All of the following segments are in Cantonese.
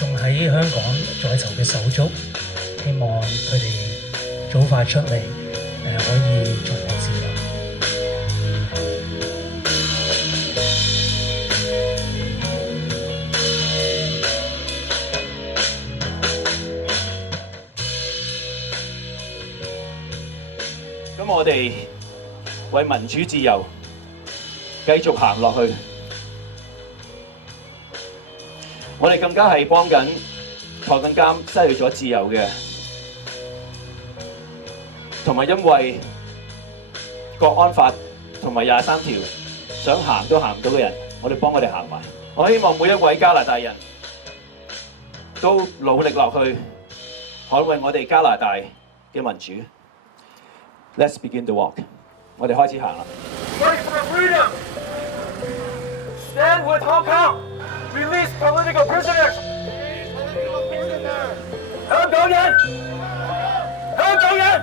仲喺香港在囚嘅手足，希望佢哋早快出嚟，可以重獲自由。咁我哋為民主自由繼續行落去。我哋更加係幫緊坐緊監失去咗自由嘅，同埋因為國安法同埋23條想行都行唔到嘅人，我哋幫佢哋行埋。我希望每一位加拿大人都努力落去捍衛我哋加拿大嘅民主。Let's begin to walk。我哋開始行啦。Fight for freedom! Stand with Hong Kong! Release political prisoners! 香港人！香港人！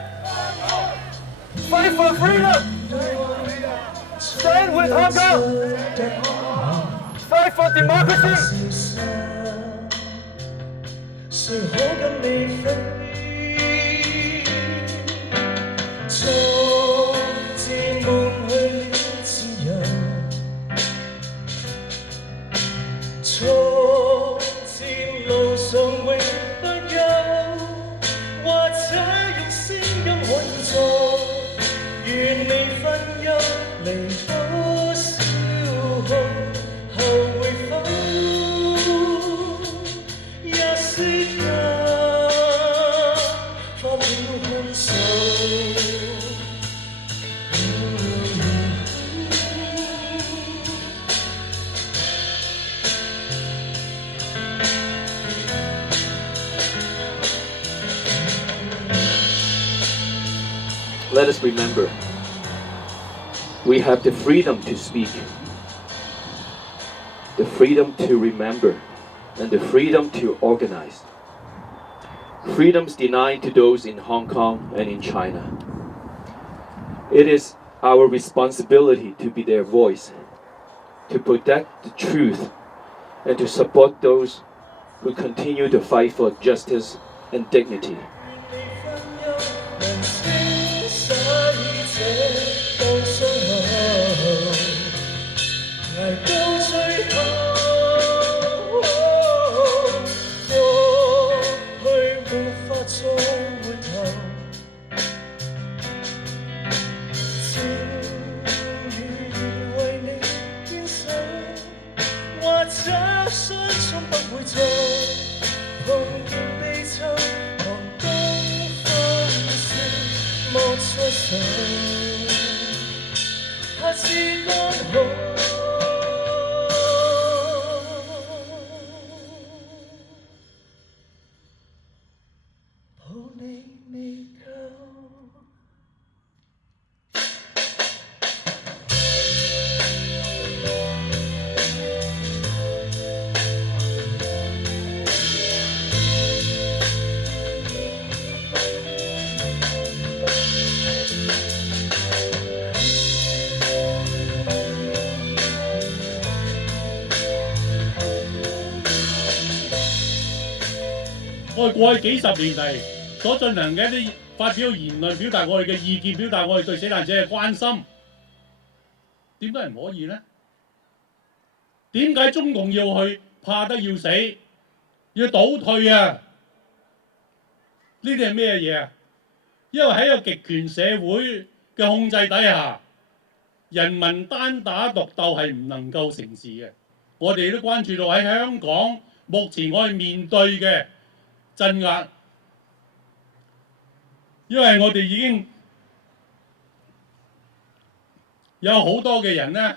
Fight for freedom! Stand with Hong Kong! Fight for democracy! 誰可跟你分離？逐漸抹去自由，逐漸路上永不休。或者用聲音可以做，願你分憂離多消耗，後會否也識得發了控訴。Let us remember, we have the freedom to speak, the freedom to remember, and the freedom to organize. Freedoms denied to those in Hong Kong and in China. It is our responsibility to be their voice, to protect the truth, and to support those who continue to fight for justice and dignity. 怕是剛好，抱你未夠。我哋過去幾十年嚟所進行嘅一啲發表言論、表達我哋嘅意見、表達我哋對死難者嘅關心，點解唔可以呢？點解中共要去怕得要死，要倒退啊？呢啲係咩嘢啊？因為喺一個極權社會嘅控制底下，人民單打獨鬥係唔能夠成事嘅。我哋都關注到喺香港目前我哋面對嘅鎮壓，因為我哋已經有好多嘅人呢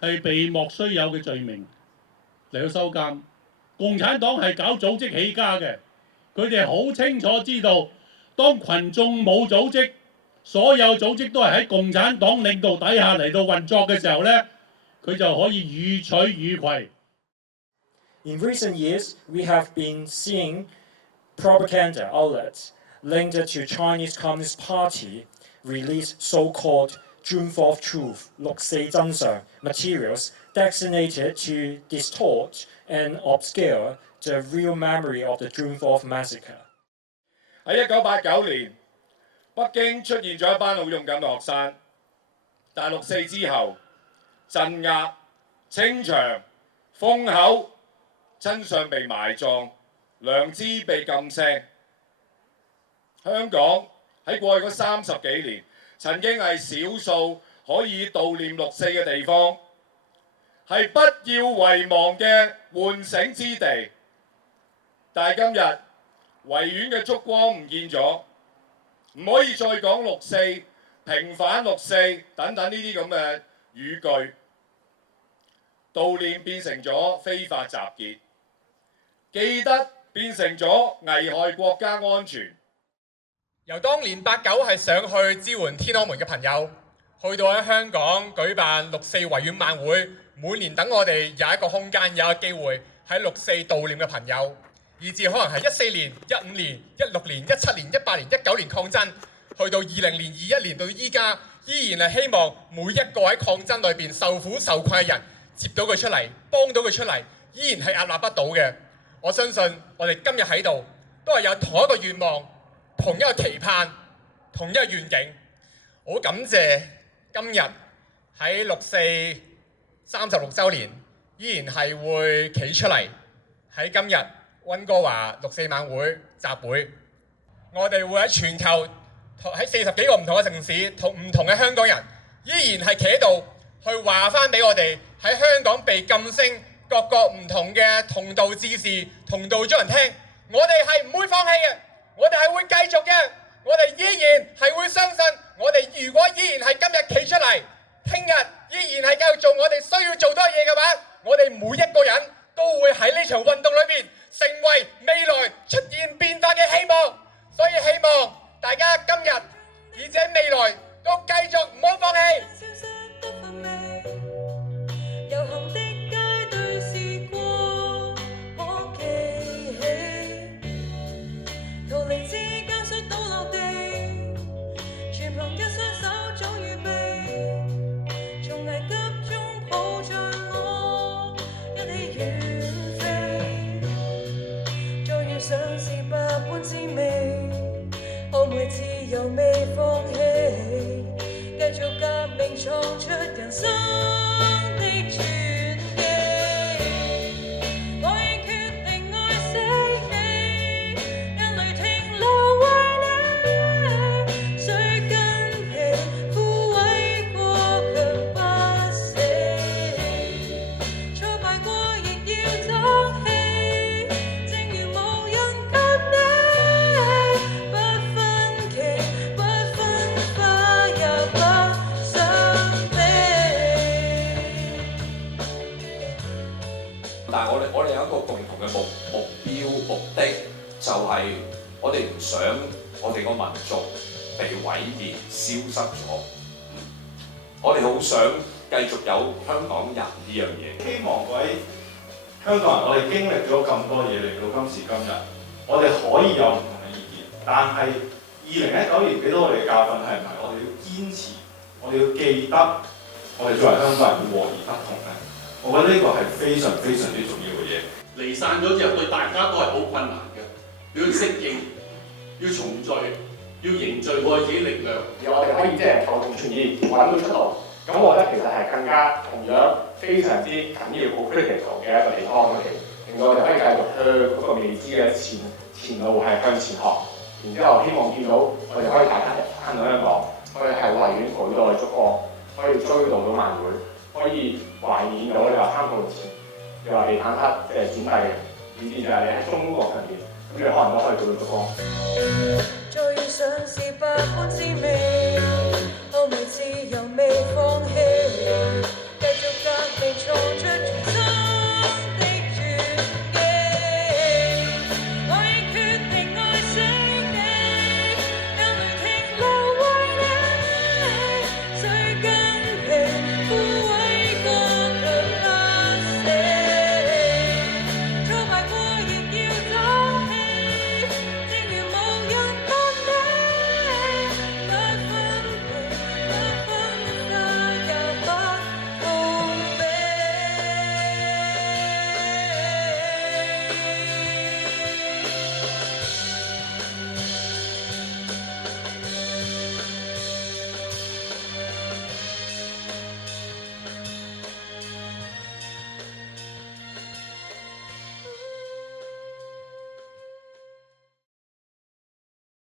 係被莫須有嘅罪名嚟到收監。共產黨係搞組織起家嘅，佢哋好清楚知道，當群眾冇組織，所有組織都係喺共產黨領導底下嚟到運作嘅時候呢，佢就可以予取予攜。In recent years, we have been seeing propaganda outlets linked to Chinese Communist Party release so-called June 4th truth 六四真相 materials designated to distort and obscure the real memory of the June 4th massacre. 喺1989年，北京出現咗一班好勇敢嘅學生，但六四之後，鎮壓、清場、封口，真相被埋葬，良知被禁聲。香港喺過去嗰30幾年，曾經係少數可以悼念六四嘅地方，係不要遺忘嘅喚醒之地。但係今日維園嘅燭光唔見咗，唔可以再講六四、平反六四等等呢啲咁嘅語句，悼念變成咗非法集結，記得變成咗危害國家安全。由當年89係上去支援天安門嘅朋友，去到喺香港舉辦六四維園晚會，每年等我哋有一個空間、有一個機會喺六四悼念嘅朋友，以至可能係14年、15年、16年、17年、18年、19年抗爭，去到20年、21年到依家，依然係希望每一個喺抗爭裏邊受苦受困嘅人接到佢出嚟，幫到佢出嚟，依然係屹立不倒嘅。我相信我哋今日喺度都係有同一個願望、同一個期盼、同一個願景。好感謝今日喺六四36週年，依然係會企出嚟喺今日溫哥華六四晚會集會。我哋會喺全球喺40幾個唔同嘅城市，同唔同嘅香港人，依然係企喺度去話翻俾我哋喺香港被禁聲各個唔同嘅同道志士、同道中人聽，我哋係唔會放棄嘅，我哋係會繼續嘅，我哋依然係會相信，我哋如果依然係今日企出嚟，聽日依然係繼續做我哋需要做多嘢嘅話，我哋每一個人都會喺呢場運動裏邊成為未來出現變化嘅希望。所以希望大家今日以至未來都繼續唔好放棄。自由未放棄，繼續革命創出人生的傳奇。我已決定愛死你，眼淚停留為你，誰筋疲枯萎過卻不死，挫敗過亦要爭氣，正如無人及你。但係我哋有一個共同嘅目標目的，就係我哋唔想我哋個民族被毀滅消失咗。我哋好想繼續有香港人呢樣嘢。希望各位香港人，我哋經歷咗咁多嘢嚟到今時今日，我哋可以有唔同嘅意見，但係2019年俾到我哋嘅教訓係唔係我哋要堅持，我哋要記得，我哋作為香港人要和而不同咧？我覺得呢個係非常非常之重要嘅嘢。離散咗之後，對大家都係好困難嘅，要適應，要重聚，要凝聚我哋自己力量。而我哋可以即係求同存異，揾到出路。咁我覺得其實係更加同樣非常之緊要、好 critical 嘅一個地方嚟，令到我哋可以繼續向嗰個未知嘅前路係向前行。然之後希望見到我哋可以大家翻到香港，可以喺維園舉到嘅燭光，可以追悼到晚會。可以懷念到你話3個月前，你話被坦克剪低，以至就係你喺中國上邊，咁你可能都可以做到燭光。再遇上是百般滋味，後未自由未放棄。